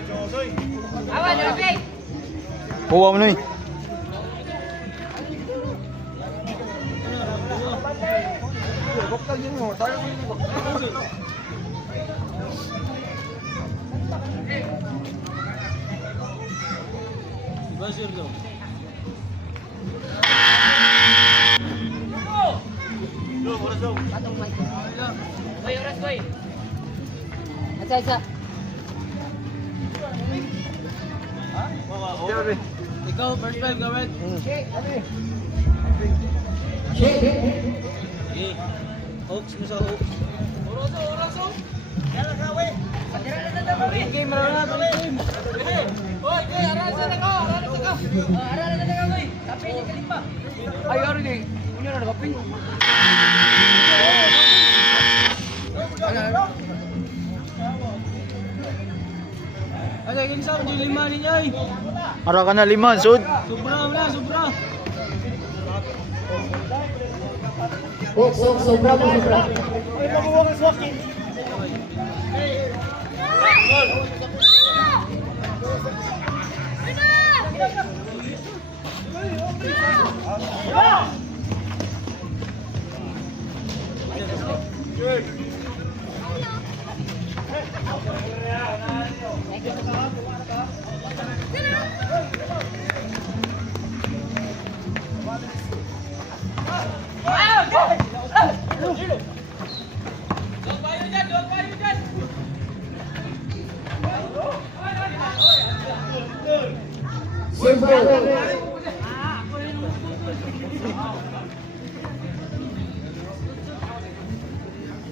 Awan, Rafi! Kuha mo na eh. Hoy, oras, hoy! Isa. Ikaw, first time, gawin. Hooks mo sa hooks. Oroso! Kaya kawe! Game, marami na, game. Hoy, arasa na ka! Arala na ka, hoy! Tapi niya kalimpa! Ay, ari din. Punya na nakapin. Ay, kinsa mo yung lima niya ay. Ara ka na 5, sud. Sobra. Sobra. Ay, mabuwag ang swaki.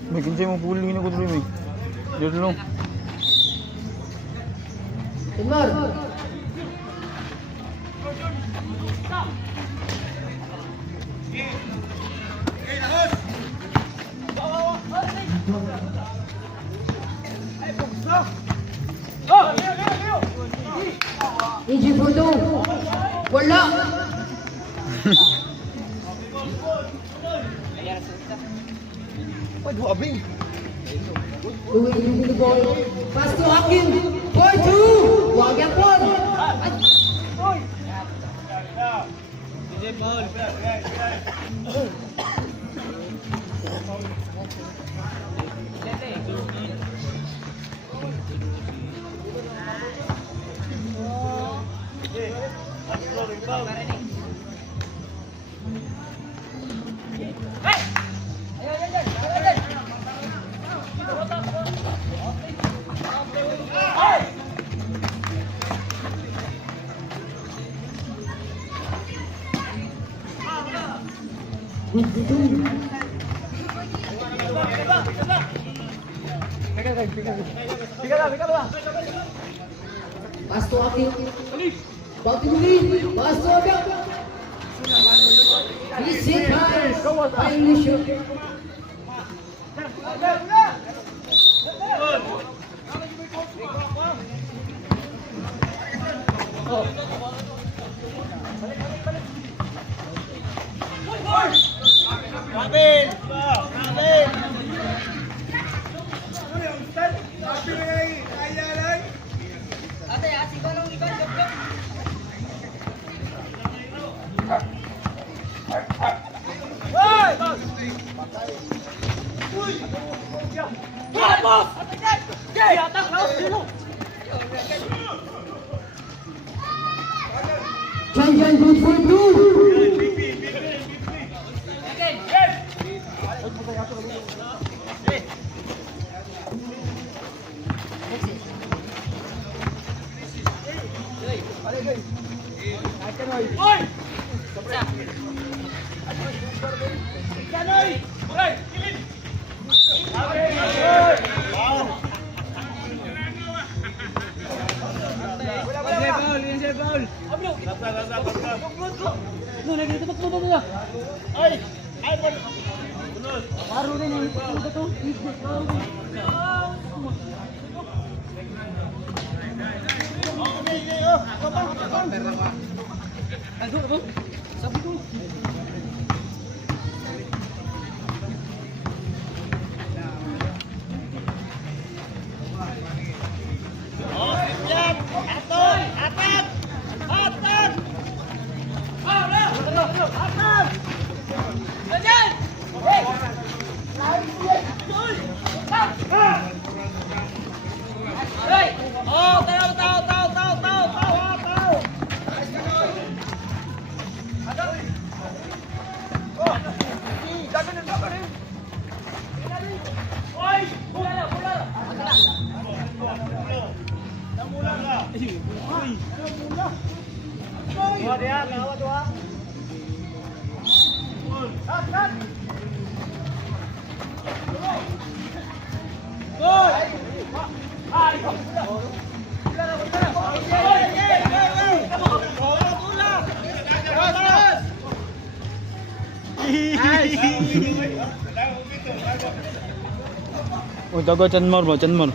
May kinsay mo puling na ko dulu may. Dulu. Timur. Iji foto. Wala. Pass to Hakim. 4-2. Wag yan po. DJ Paul. Pass to Hakim. Pass to Hakim. He's hit by English. Ate, asik ko lang iban, job. Champion good for blue. Yeah! Oh, tago Chanmar ba? Chanmar.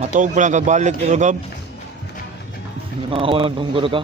Matog pa lang kagbalik ito gab. Nakawan pang guro ka.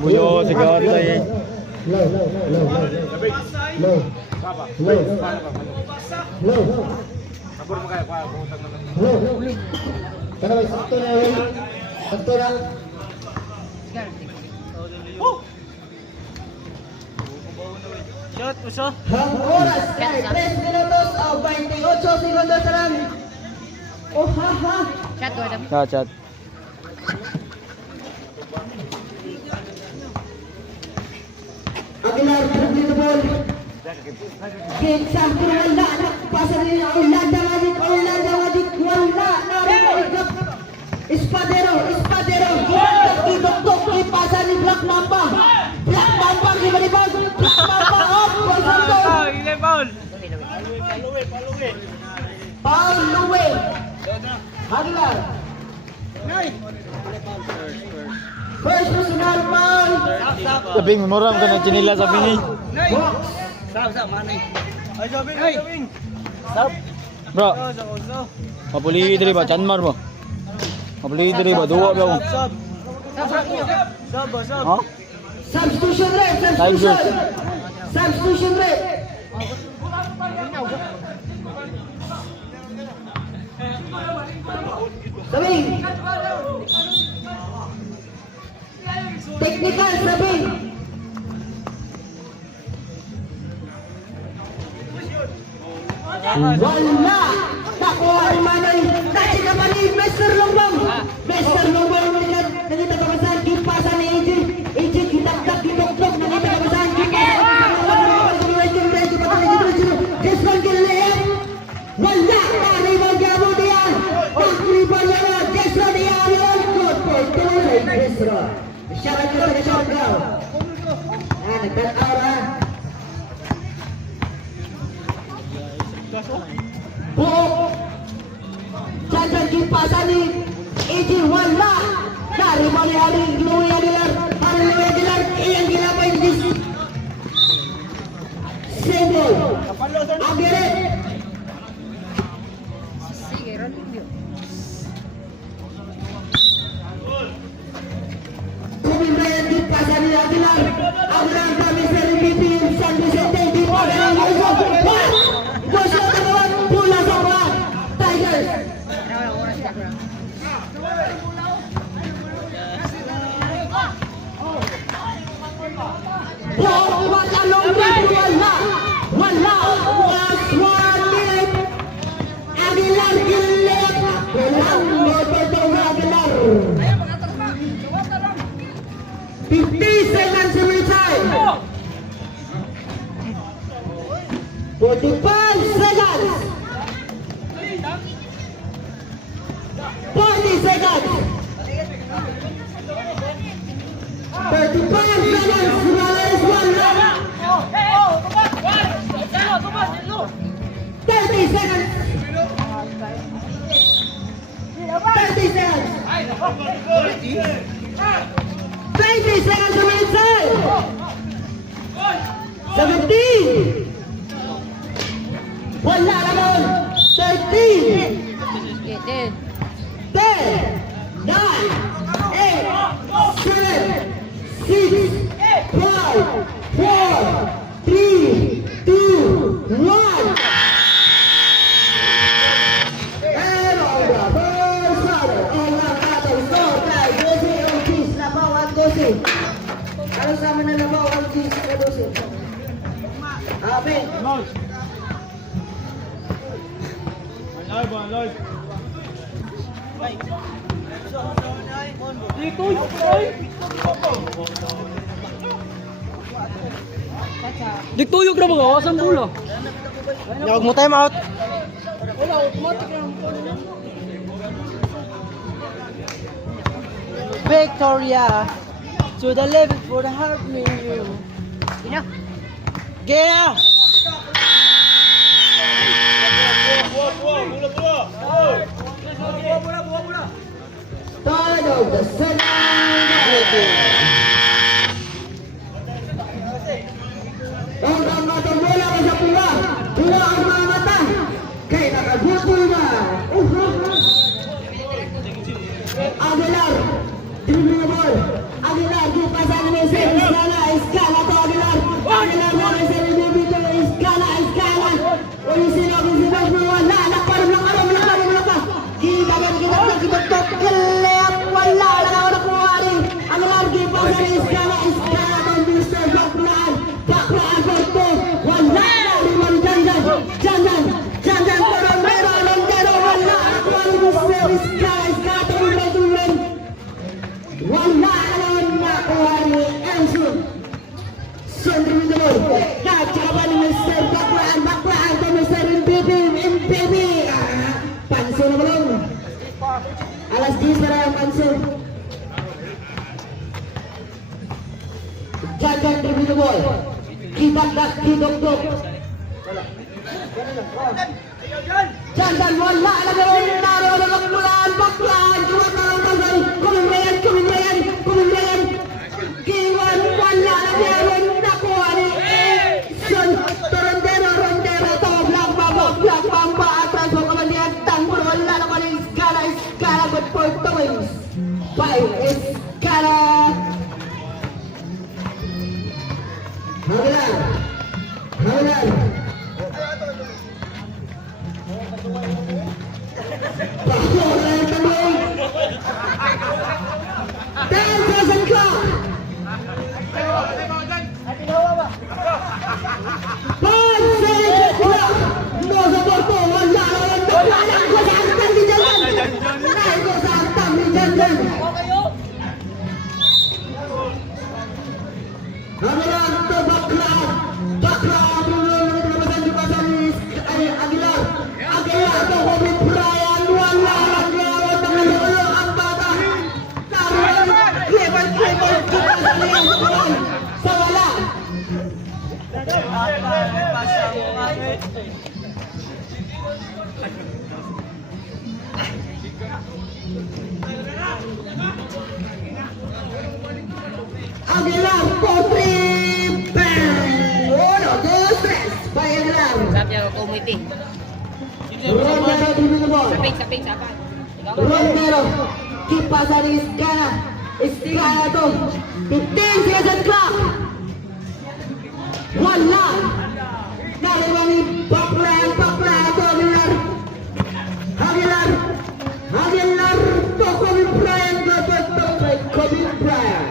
Buyo sigawan tayo. Shot, uso. Ang oras ay 3 minutos o 28 segundos lang. Oh, ha. Chat. Aguilar dribble the ball. Game sampai wala pasal ni Orlando Magic wala na Espadero dok di pasal ni Black Mamba di rebound Black Mamba off Paul Luwe Aguilar first personal foul Sabing memoram ka ng chinila sabi ni. Bro. Mapuli diri ba Chanmar ba? Mapuli diri ba duwa ba mo? Ha? substitution rate Sabing technical Sabing wala nakuha ni Manoy dahil naman ni Mr. Longbang nagita kabasahan kipasan ni AJ kitaktak kitok-tok nagita kabasahan kipasan just one kill left wala na-rebound gabo diyan pag-rebound niya just one diyan good point Desro isyarat nyo sa short goal nagtanaw na buok Jangan kipasan ni AJ wala dari mana hari Louis Aguilar yang gilapay di single Aguilar Kumindayan kipasan ni Aguilar kami seri BP San Vicente di Padang Gosya kawan pula sama Tigers wala was one 30 seconds. 20 seconds on my side. 17. Wala naman. 13. 10, 9, 8, 7, 6, 5, 4, 3, 2, 1. And all the first order, all the battles, go, guys. Dosi, ang cheese, labaw at dosi. Ano sa amin na labaw ang cheese at dosi? Amen. Digtuyog na mga asang bulo. Huwag mo time out. Victoria to the left for the heart me you. Get Start of the second. Ang mata bola ka sa pula. Pula ang mga mata. Kaya nakagutol na. Aguilar. Dribble the ball. Aguilar. Gipasan ni Messi. Escala to Aguilar. Aguilar na Messi. Dito. Escala. Ulisin ako. Wala. Nakparang lang. Kita. Kelep. Wala. Nakuwari. Aguilar. Gipasan ni Escala. Don't be disturbed. Baklaan. Wala. Jangan. Rondero. Wala. Nakuwari. Wala naman nakuwari. Enzo. Siyempre mo naman. Nagsaka ni Mr. Baklaan. To Mr. MPB. Panso na balong. Alas 10 para ang panso. Jangan dribble the ball. Kidok. Jangan wala na gawin naro na baklaan. Kumindayan. Kiwan wala na gawin nakuha ni Edson. Rondero to Black Mamba atras mo kamandihan tanggol wala na kani Escala good for Toys. 5 Escala. Hagelar. Pasola yung tanong. 10,000 clock. 5 seconds clock. No sa porto. Wala na yung baklaan. Kusantang di dyan. Hagelar to baklaan. Aguilar to Kobe Bryant. Wala lang gawin ang bata. Naroon. Clever. Sa wala. Aguilar to 3. Bang. 1, 2, 3. By Aguilar. Sabi ako, kumiti. Rondero dribble the ball. Saping. Rondero. Kipasan ni Escala to. 15 seconds clock. Wala. Naliwan ni Baklaan to Aguilar to Kobe Bryant. Kobe Bryant.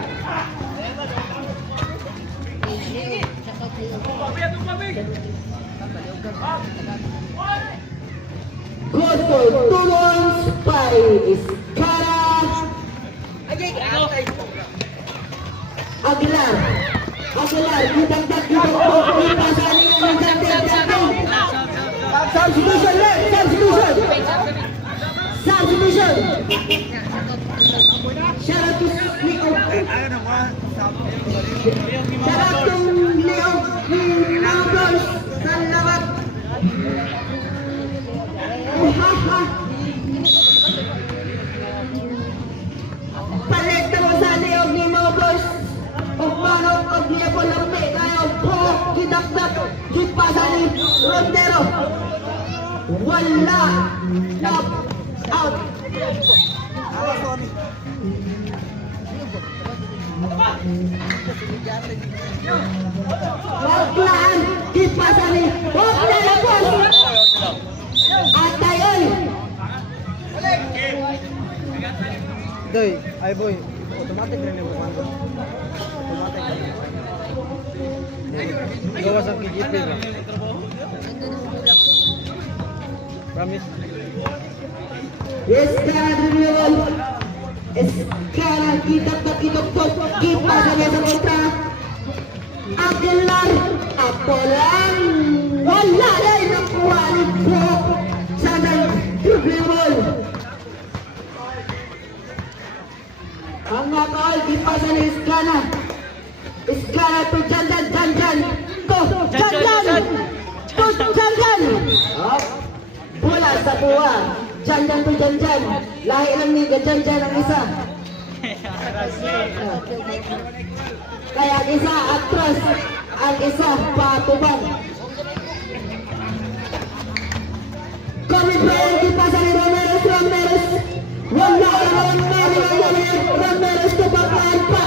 Good for 2 points by Escala. Aguilar. Didagdag. Substitution. Shout out to Leo. Salamat. Palit na mo sa niyog ni mga boys. Og manok og niya po lampi kayo po kidakdak kipasa ni Rondero. Wala. Knock out. Maglaan kipasa ni Rondero boys. At tayo. Doy, ay boy. Automatic rin yung mando. Automatic. Gawas ang kikipin ba? Promise. Yes, Gabriel. Sekarang kita kipasa niya sa kontra. Aguilar. Apolang. Wala na yung nakuha ni Pop. Sana dribble ball. Ang nakal, kipasa ni Iskana. Iskana to Janjan. To Janjan. To Janjan. Bola sa buwa. Janjan to Janjan. Lahi lang ni Janjan ang isa. Kaya ang isa atras. Ang isa patubang. Coming Brian, kipasa ni Ramirez. Wala na Ramirez to pakaan po.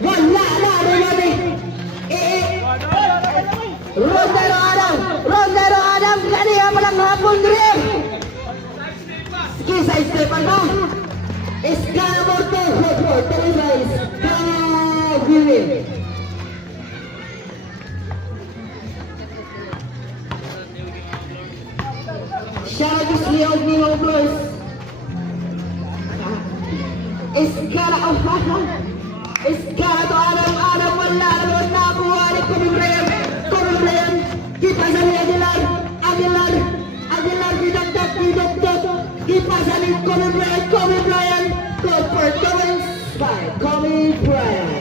Wala na Ramirez. Rondero Adam, kaniya palang hapon rin. Kisa Esteban mo. Iskana Morto, Teresa Gawin. Syaragis liog ni Obros. Iskana to Adam, wala na nakuha ni Kobe Bryant. Kipasa ni Aguilar, didakdak. Kipasa ni Kobe Bryant. Good for Towins by Kobe Bryant.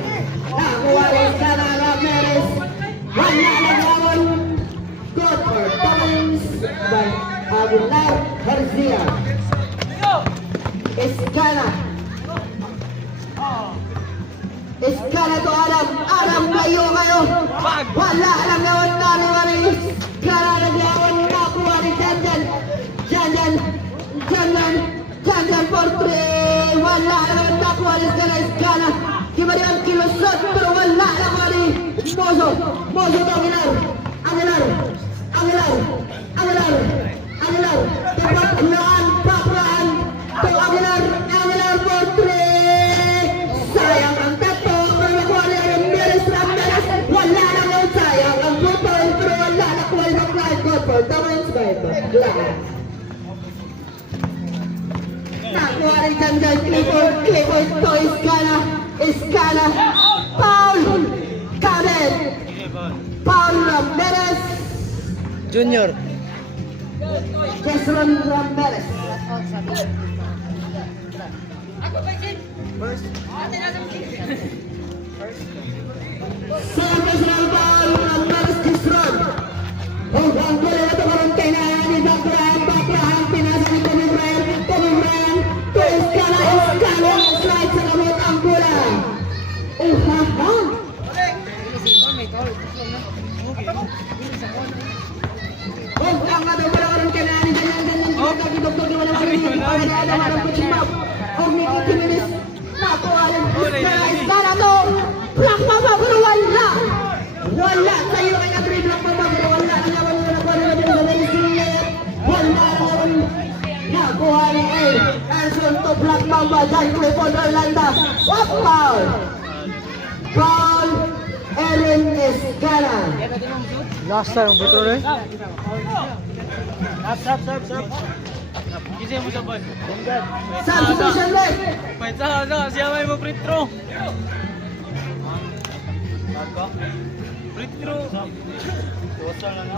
Nakuha ni Iskana Ramirez. Wala na gawin. Good for Towins by Aguilar Garcia. Iskana to Adam kayo. Wala lang gawin namin. Iskana naglawan na kuha ni Janjan for 3. Wala lang nakuha ni Iskana. Kibali ang kilusot pero wala lang kuha ni Mozo to Aguilar. Paklaan to Aguilar for 3. Sayang ang tato. Ramirez. Wala na yun. Sayang ang putol. Pero wala na kuha ni Baklaan. God for Towins by Baklaan. Nakuha ni Janjan. Clifford to Iskana. Paul Ramirez. Junior. Jesron Ramirez. Service ng Paul Ramirez Jesron. Ang bola na ito karoon kay ni Baklaan. Pinasa ni Kobe Bryant. To Iskana. Slide sa kamot ang bola. Ang ato bola karoon kay ni Iskana to. Black Mamba pero wala sa'yo kay Adri Black Mamba pero wala naman mo nakuha naman nakuha ni Erson to Black Mamba John Clifford Orlando. Paul Erin Iskana. Last time betul eh. Sab. Kisi mo sa ball. Substitution leg. May sa siya may mo free throw. Free throw. Dosa na na.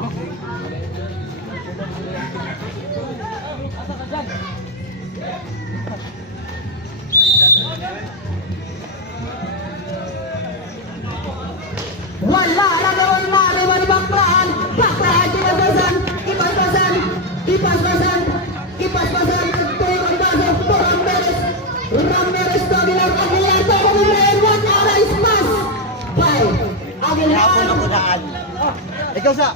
Wala na gawin namin Baklaan. Baklaan Kipas-pasan tuloy ang pasok po Ramirez. Ramirez to Aguilar. Aguilar to Aguilar. 1 hour is pass. 5. Aguilar. Ikaw sa.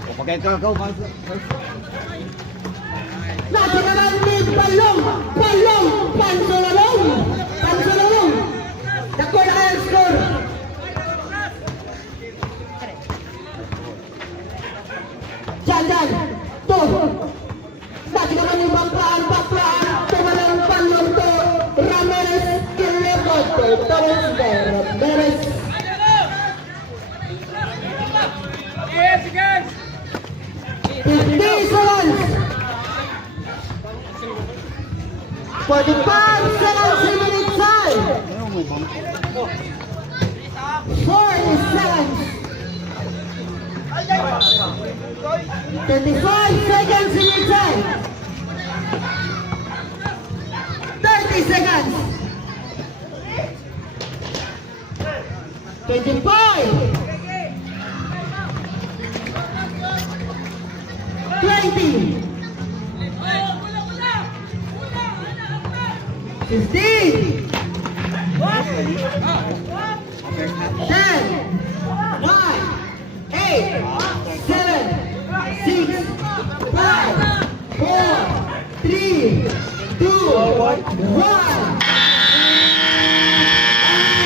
Natinangan ni Palong. Pansulalong. Dako na kaya ang score. Jandan. To. Natinangan ni Baklaan. Tumalang Palong to. Ramirez. Kilebot. Torres de Ramirez. Yes, guys! 50 seconds. 45 seconds remaining time. 40 seconds. 25 seconds remaining time. 30 seconds. 25. 20. 15. 10. 9. 8. 7. 6. 5. 4. 3. 2. 1.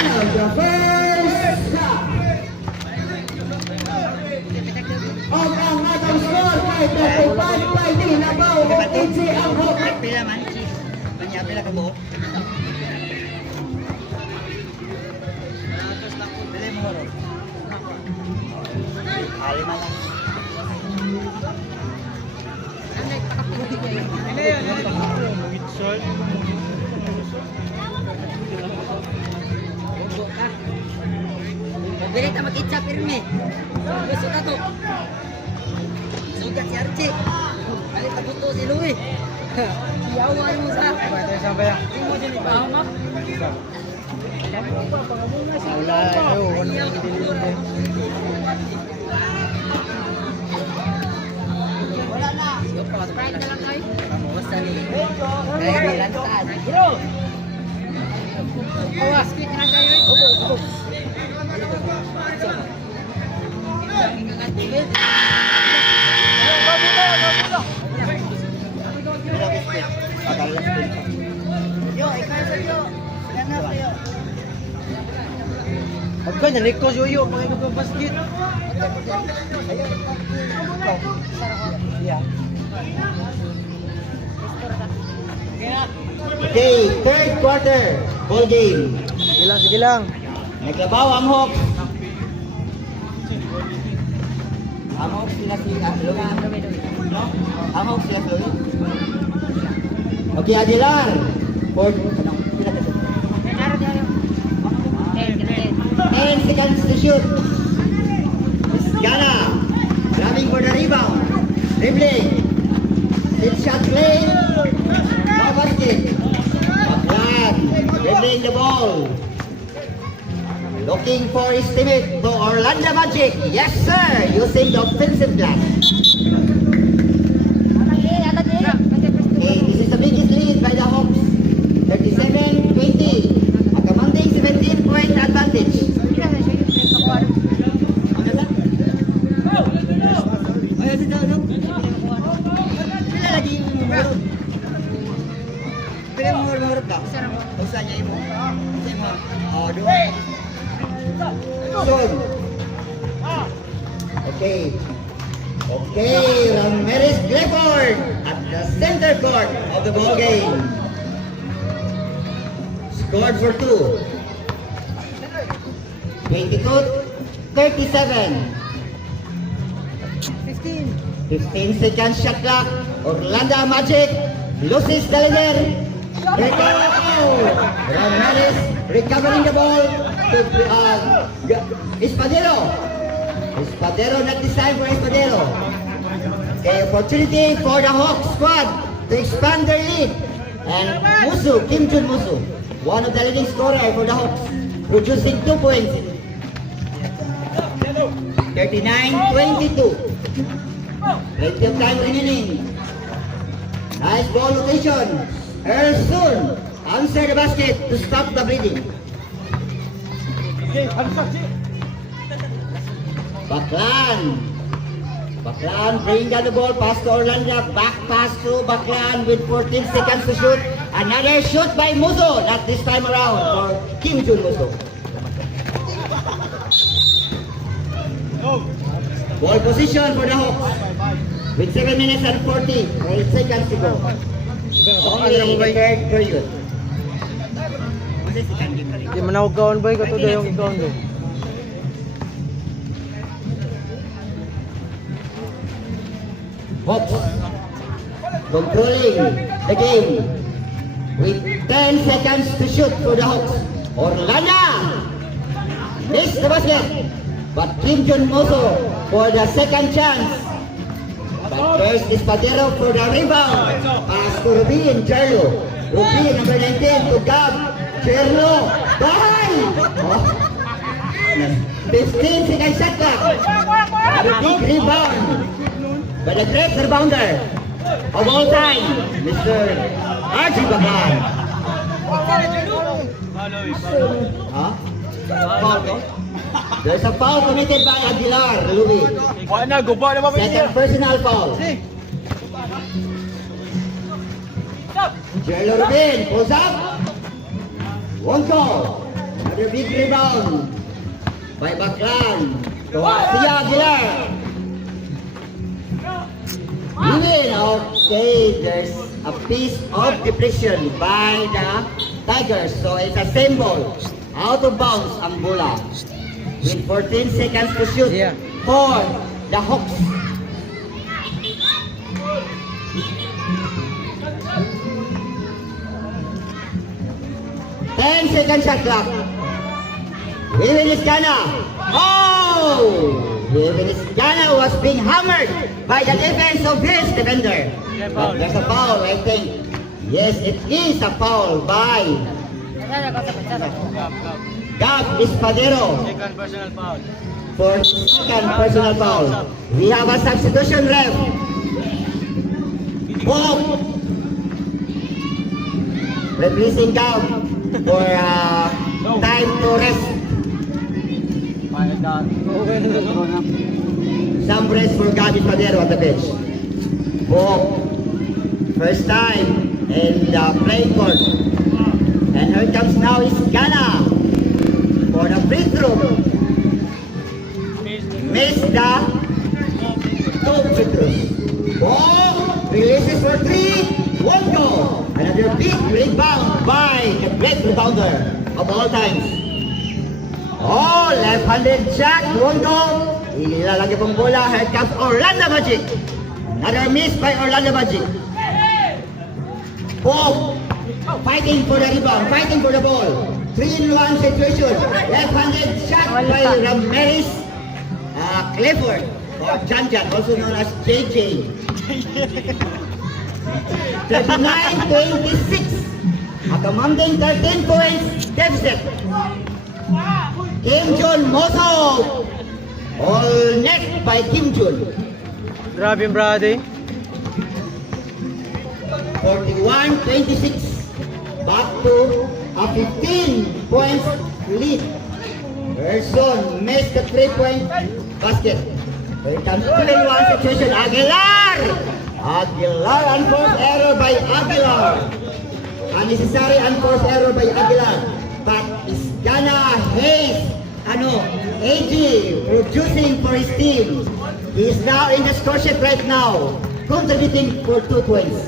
And the first stop. Ang atong score kay 35 by D. Labaw o Itzi ang Hawk. Pila man, cheese. Pila ka buhok. Pili mo ro. Alima lang. Dili ta makitsa pirmi. Gusto ka to. Sugat si Archie. Balik ta buto si Louie. Yawan mo sa. Hindi mo din ipahamak. Wala ayo, Wala na. Sprite na lang kayo. Basta ni. Kaya nilantan. Hero. Awas, quit na kayo. Obo. Agka na likos yoyo, mga ibang basket. Okay, third quarter. Ball game. Sige lang. Naglabaw ang Hawks. Ang Hawks sila si Louie. Ang Hawks sila si Louie. Okay, Aguilar. Fourth. 10 seconds to shoot. Gana. Grabbing for the rebound. Dribbling. Hit shot play. No basket. Baklan. Dribbling the ball. Looking for his teammate to Orlando Magic. Yes, sir. Using the offensive glass. Okay, this is the biggest lead by the Hawks. 37-20. A commanding 17-point advantage. Pila mo hurap ka? Usa niya imo. Usa mo. Oh, dua. Soon. Okay. Okay, Ramirez Clifford at the center court of the ball game. Scored for 2. 22-37. 15 seconds shot clock. Orlando Magic loses the leader. Ramirez recovering the ball to Espadero. Espadero, not this time for Espadero. Okay, opportunity for the Hawks squad to expand their lead. And Musu, Kim Jun Musu, one of the leading scorer for the Hawks, producing 2 points. 39-22. Plenty of time remaining. Nice ball rotation. Ersun, answer the basket to stop the bleeding. Baklan. Baklan bring down the ball, pass to Orlando, back pass to Baklan with 14 seconds to shoot. Another shoot by Muso, not this time around for Kim Jun Muso. Ball position for the Hawks with 7 minutes and 48 seconds to go. Only in the third period. Di manawag kaon ba? Kato daw yung ikaon daw. Hawks controlling the game with 10 seconds to shoot for the Hawks. Orlando missed the basket, but Kim Jun Muso for the second chance. But first is Padero for the rebound. Pass to Rubin Charlo. Rubin number 19 to Gab. Charlo. Bahay! Oh. 15 seconds shot clock. And a big rebound by the great rebounder of all time, Mr. Archie Bagan. Huh? Foul ko? There's a foul committed by Aguilar, Louis. Wala na, guba na ba Second personal foul. Jello Rubin pulls up. Won't go. Another big rebound by Baklan. Sia Aguilar. Rubin, okay, there's a piece of depletion by the Tigers. So it's a same ball. Out of bounds ang bola. With 14 seconds to shoot for the Hawks. Ten second shot clock. Wilvin Iscana. Oh! Wilvin Iscana was being hammered by the defense of his defender. But there's a foul, I think. Yes, it is a foul by Gab Espadero. Second personal foul. For second personal foul. We have a substitution ref. Bob. Replacing Gab for time to rest. Some rest for Gab Espadero on the bench. Bob. First time in the playing court. And here comes now is Ghana for the free throw. Missed the two free throws. Ball releases for three. Won't go. Another big rebound by the great rebounder of all times. Oh, left-handed shot. Won't go. Ilalagay pong bola. Here comes Orlando Magic. Another miss by Orlando Magic. Bob fighting for the rebound, fighting for the ball. 3-in-1 situation. Left-handed shot by Ramirez Clifford, or Janjan, also known as JJ. 39-26. A commanding 13 points deficit. Kim Jun Muso. All net by Kim Jun. Grabe yung brady. 41-26. Back to a 15 points lead. Ersun missed the 3-point basket. Here comes 2-in-1 situation. Aguilar! Aguilar, unforced error by Aguilar. Unnecessary unforced error by Aguilar. But Iscana Hayes, AG, producing for his team. He is now in the score sheet right now, contributing for 2 points.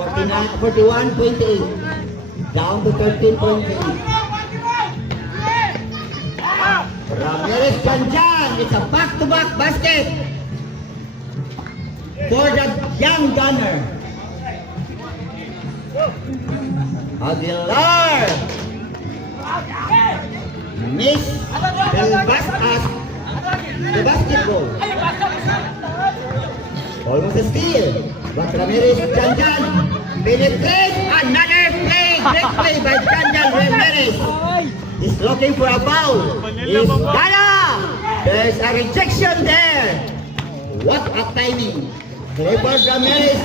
41-28. Down to 13.3. Ramirez Janjan. It's a back-to-back basket for the young gunner. Aguilar. Miss the basketball. Almost a steal. But Ramirez Janjan penetrates. Another play. Great play by Janjan Ramirez. He's looking for a foul. He's Gana. There's a rejection there. What a timing. Clifford Ramirez.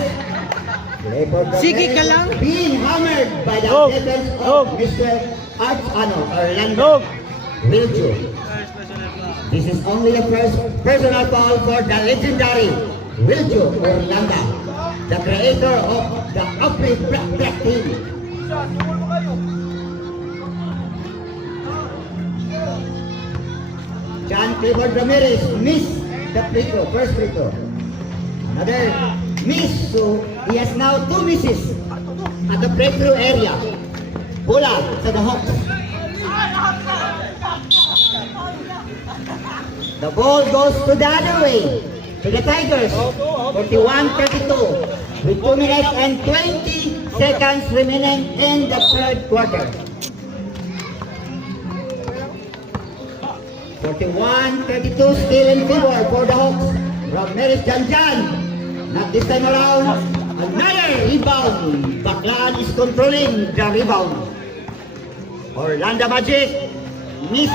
Clifford Ramirez Sige ka lang. being hammered by the Look. defense Look. of Mr. Orlando Look. Wiljo. This is only the first personal foul for the legendary Wiljo Orlando, the creator of the Opry Black Team. John Clifford Ramirez missed the free throw, first free throw. Another miss, so he has now 2 misses at the breakthrough area. Bola to the Hawks. The ball goes to the other way, to the Tigers. 41-32 with 2 minutes and 20 seconds remaining in the third quarter. 41-32 still in favor for the Hawks. Ramirez Janjan. Not this time around. Another rebound. Baclaan is controlling the rebound. Orlando Magic miss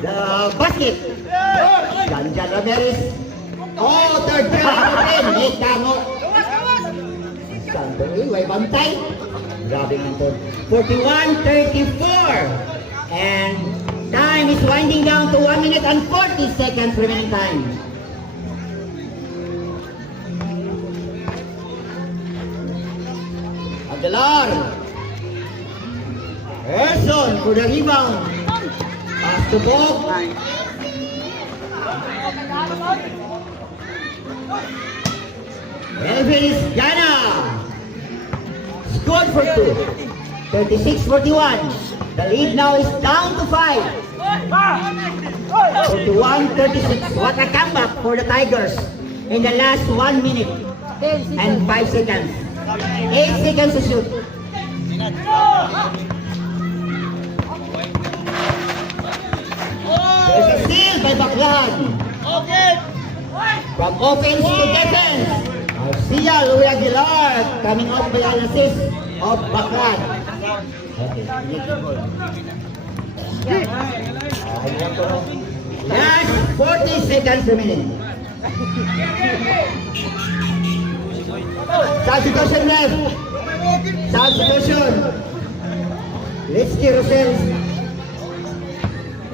the basket. Janjan Ramirez. Oh, third down. Itamo. Santo Iway bantay. Grabe ng 41-34. And time is winding down to 1 minute and 40 seconds remaining time. Aguilar. Erson for the rebound. Pass to Bob. Elvis Gana. Scored for 2. 36-41. The lead now is down to 5. 41-36. What a comeback for the Tigers in the last 1 minute and 5 seconds. 8 seconds to shoot. There's a steal by Baclaan. From offense to defense. Garcia Louis Aguilar coming off by an assist of Baclaan. Last 40 seconds remaining. Substitution left. Substitution. Litsky Rosales.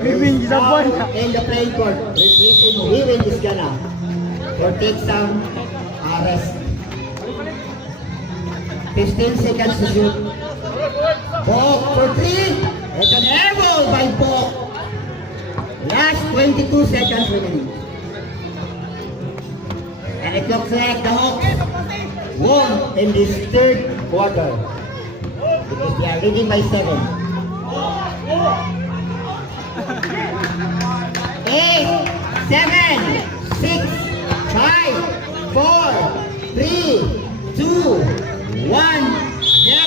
In the playing court. Replacing Wiwin Isgana. For take some rest. 15 seconds to shoot. Bok for 3. It's an air ball by Bok. Last 22 seconds remaining. And it looks like the Hawks won in this third quarter. Because they are leading by 7. 8, 7, 6, 5, 4, 3, 2, 1, 0.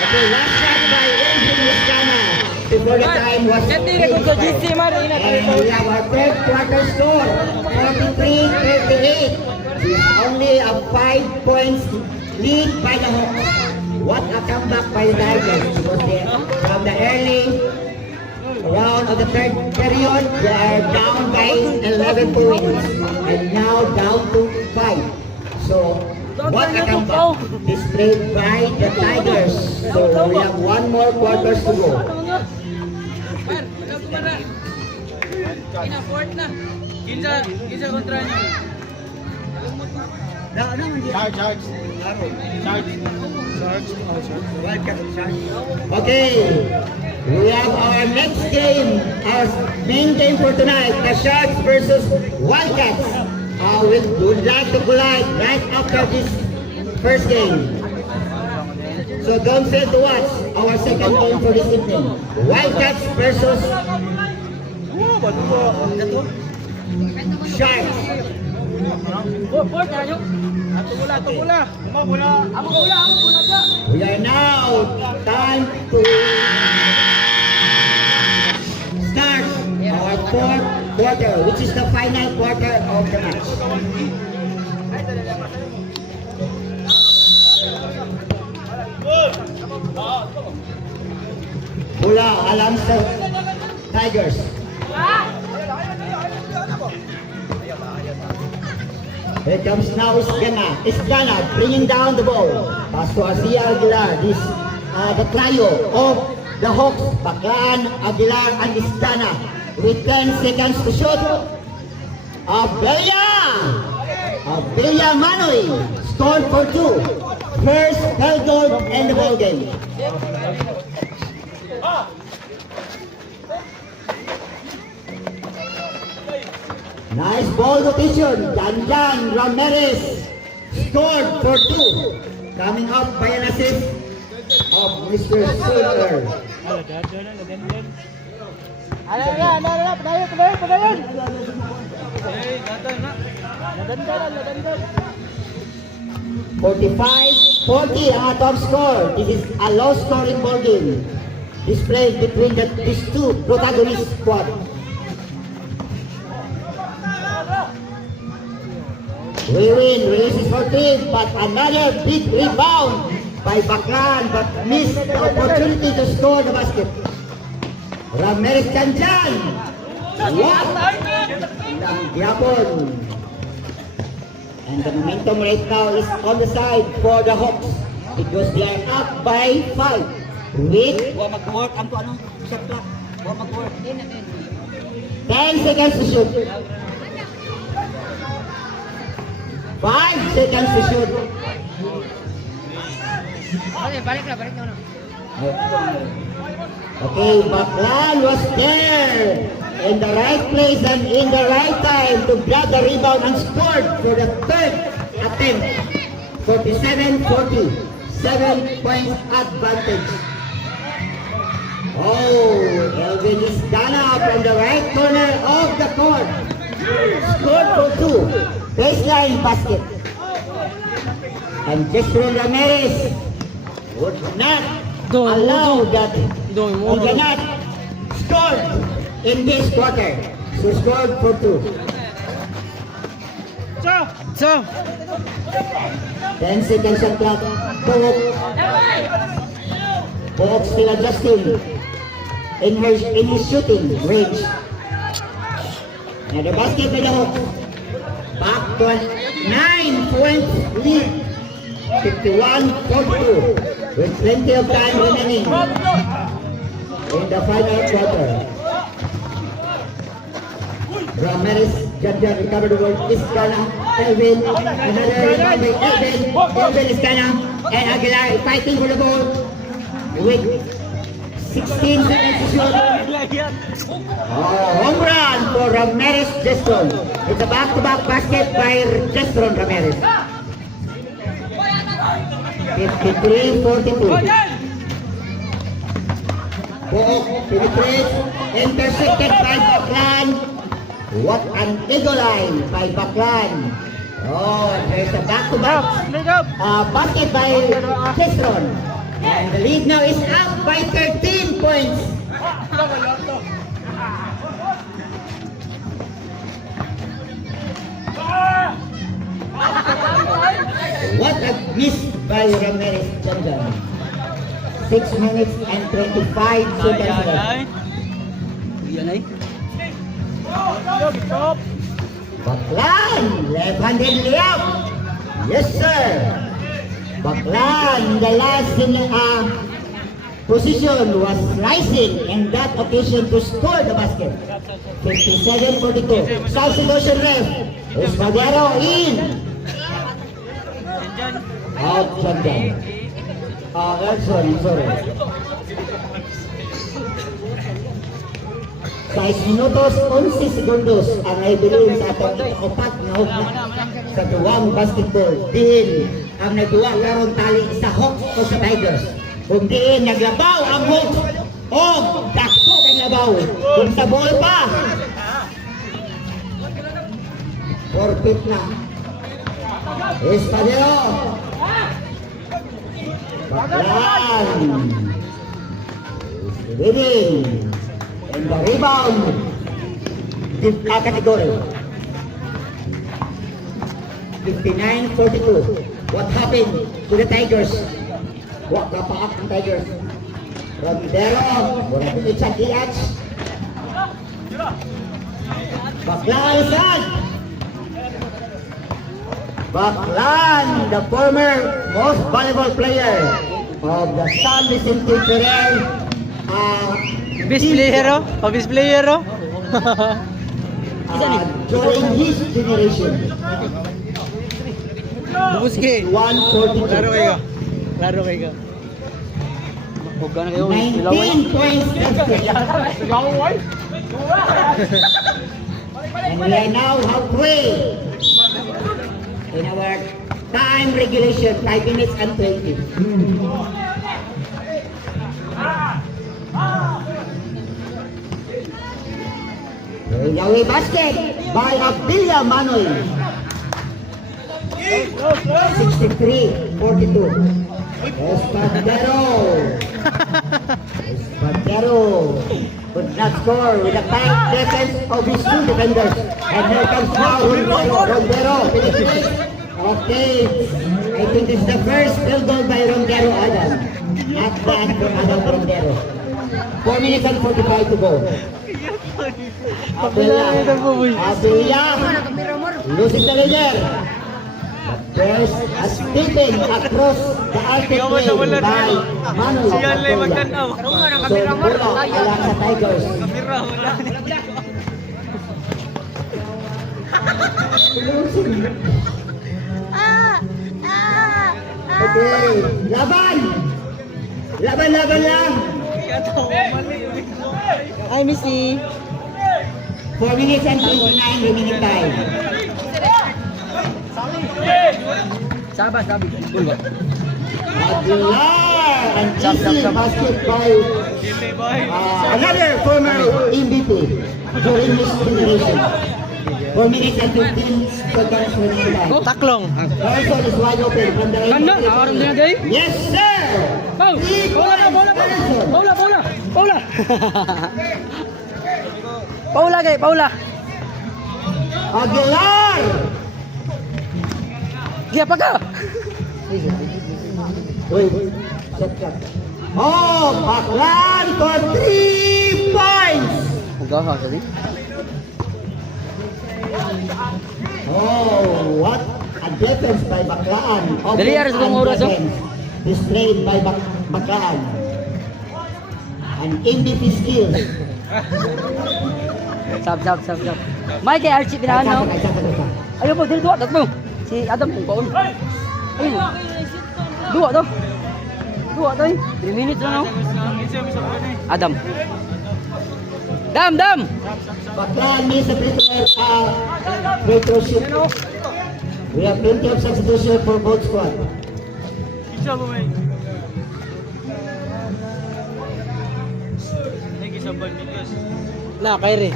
Okay, last shot by Wilson Wiscana before the time was finished. And we have our third quarter score, 43-38. It's only a 5 points lead by the Hawks. What a comeback by the Tigers. Because from the early round of the third period, they are down by 11 points. And now down to 5. So, what a comeback displayed by the Tigers. So, we have 1 more quarters to go. Ina-fourth na. Kinsa kontra niyo. Okay, we have our next game, our main game for tonight, the Sharks versus Wildcats. We would like to collide right after this first game. So don't fail to watch our second game for this evening. Wildcats versus Sharks. We are now time to start our fourth quarter, which is the final quarter of the match. Bola alam sa Tigers. Here comes now Isgana bringing down the ball. Pass to Asia Aguilar. This the trio of the Hawks, Baclan, Aguilar, and Isgana with 10 seconds to shoot. Abella Manoy scored for 2. First field goal in the ball game. Nice ball rotation. Janjan Ramirez scored for 2. Coming up by an assist of Mr. Suter. Eh, ganda na. 45-40 ang top score. This is a low scoring ball game. Displayed between these two protagonist squad. We win, releases for 3, but another big rebound by Baclan, but missed the opportunity to score the basket. Ramirez Janjan. What? Gyapon. And the momentum right now is on the side for the Hawks because they are up by 5. With Wa mag-work ang ano, shot clock. Wa mag-work. 10 seconds to shoot. 5 seconds to shoot. Balik na. Okay, Baclan was there in the right place and in the right time to grab the rebound and scored for the third attempt. 47-40, 7 points advantage. Oh, Elvin Isgana from the right corner of the court. Scored for 2. Baseline basket. And Jesron Ramirez would not allow that. Would not scored in this quarter. So scored for 2. 10 seconds on clock. Book still adjusting in his shooting range. Now the basket by the Hawks. Back to a 9-point lead. 51-42 with plenty of time remaining in the final quarter. Ramirez, Janjan recovered the ball. Isgana, Elvin, another rebound by Elvin. Elvin Isgana and Aguilar fighting for the ball with 16 seconds to shoot. Home run for Ramirez Jesron. It's a back-to-back basket by Jesron Ramirez. 53-42. Book penetrates, intercepted by Baclan. What an eagle line by Baclan. Oh, there's a back-to-back basket by Jesron. And the lead now is up by 13 points. What a miss by Ramirez Janjan. 6 minutes and 25 seconds left. Baclan, left-handed layup. Yes, sir. Baclan, the last position was rising in that occasion to score the basket. 57-42. Substitution ref. Espadero in. Out Janjan. Sorry. 6 minutos, 11 segundos ang naibilin sa atong opat na hukma sa duwang basketball. Diin ang nagduwa karon tali sa Hawks o sa Tigers. Kung diin naglabaw ang Hawks o dakto ang labaw. Kung sa ball pa, forfeit na. Espadero. Baclan. Leading. And the rebound. Category. 59-42. What happened to the Tigers? What kapaak ng Tigers? Rodero. Wala din itchak iach. Baclan saan? Baclan, the former most valuable player of the San Vicente Ferrer. Best player oh. Best player oh. During his generation. Bubus ke. 142. Laro kayo. Laro kayo. Huwag ka na kayo. 19 points. And we are now halfway in our time regulation, 5 minutes and 20. Away basket by Abilia Manuel. 63-42. Espadero could not score with a tight defense of his two defenders. And here comes now Rondero. Okay, I think this is the first field goal by Rondero Adam. Not bad for Adam Rondero. 4 minutes and 45 to go. Abilia losing the leader. There's a stepping across the archway by Manuel. So, bola alang sa Tigers. Okay, laban! Laban lang! Hi, Missy. 4 minutes and 29 remaining time. Sabar. Cool ba? Aguilar and easy basket by another former MVP during his generation. 4 minutes and 15 seconds remaining time. Taklong. Carson is wide open from the right. Nakaroon din natin. Yes, sir! Paula. Paula. Aguilar! Dia apa ka? Wait, shot. Oh, Baclan for 3 points! Ugaha sabi. Oh, what a defense by Baclan. Dali, aras itong oras, oh. Displayed by Baclan. An MVP skill. Sab. Mike kay Archie pinahan no. Ayo po, dili duwa mo. Si Adam kung paul. Ayun. Duwa to. 3 minutes lang no. Adam. Dam. Baclan needs a free throw shoot. We have plenty of substitution for both squad. Na kay re.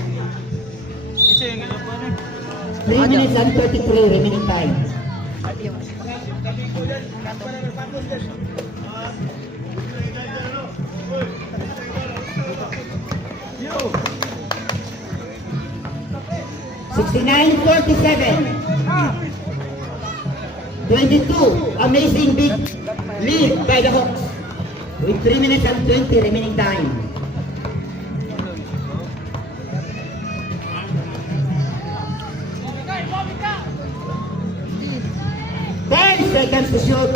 3 minutes and 33 remaining time. $69-47. 22. Amazing big lead by the Hawks with 3 minutes and 20 remaining time. Seconds to shoot.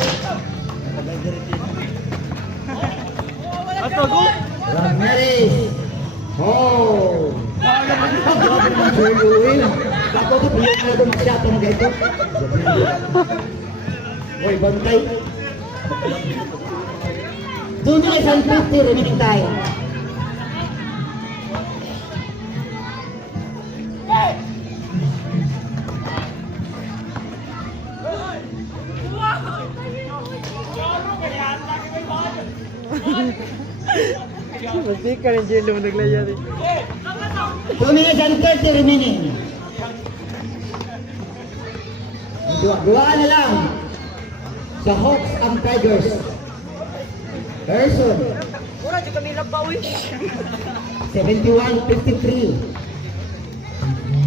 Ramirez. Oh. Ako ito, pilit na ito masyado ng gaito. Uy, bantay. 2 minutes and 50 remaining time. Mesti ka rin dyan naman naglaya rin. 2 minutes and 30 remaining. Dua na lang sa Hawks ang Tigers. Person. Mura juga may labaw eh. 71-53.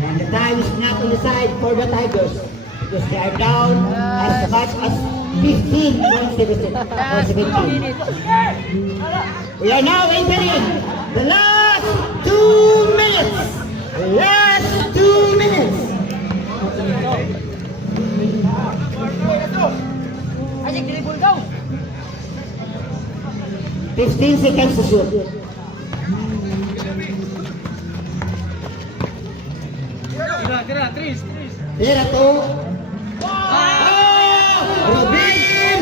And the time is not on the side for the Tigers because they are down as much as 15 points deficit or 17. We are now entering the last 2 minutes. Last 2 minutes. 15 seconds to shoot. Tira to. Robin!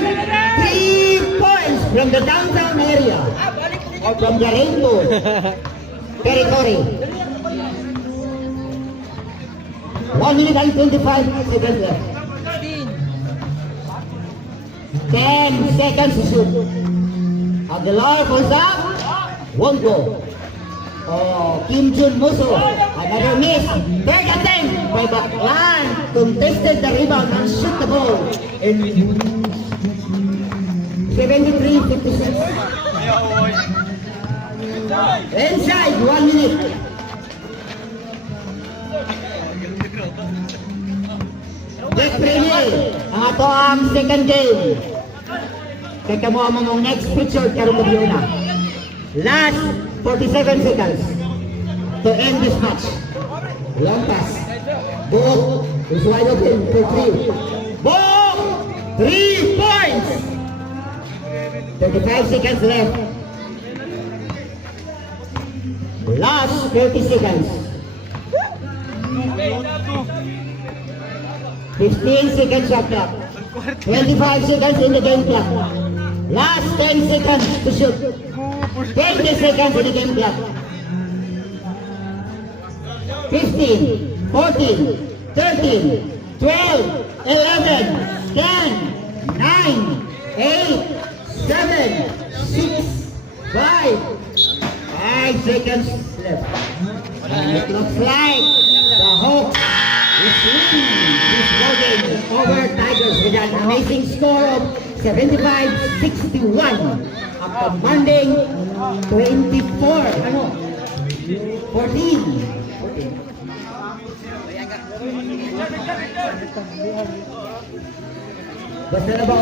3 points from the downtown area. Or from the rainbow territory. 1 minute and 25 seconds left. 10 seconds to shoot. Aguilar pulls up. Won't go. Oh, Kim Jun Muso. Another miss. Third attempt by Baklan. Contested the rebound and shoot the ball. In 73-56. Inside, 1 minute. Jack Premier, ang ato ang second game. Kaya mo ang mong next picture karong gabi na. Last 47 seconds to end this match. Long pass. Book is wide open for 3. Book! 3 points! 35 seconds left. Last 30 seconds. 15 seconds shot clock. 25 seconds in the game clock. Last 10 seconds to shoot. 20 seconds in the game clock. 15, 14, 13, 12, 11, 10, 9, 8, 7, 6, 5 seconds left. And it looks like the Hawks is winning this ball game over Tigers with an amazing score of 75-61. A commanding 14. Basta na ba?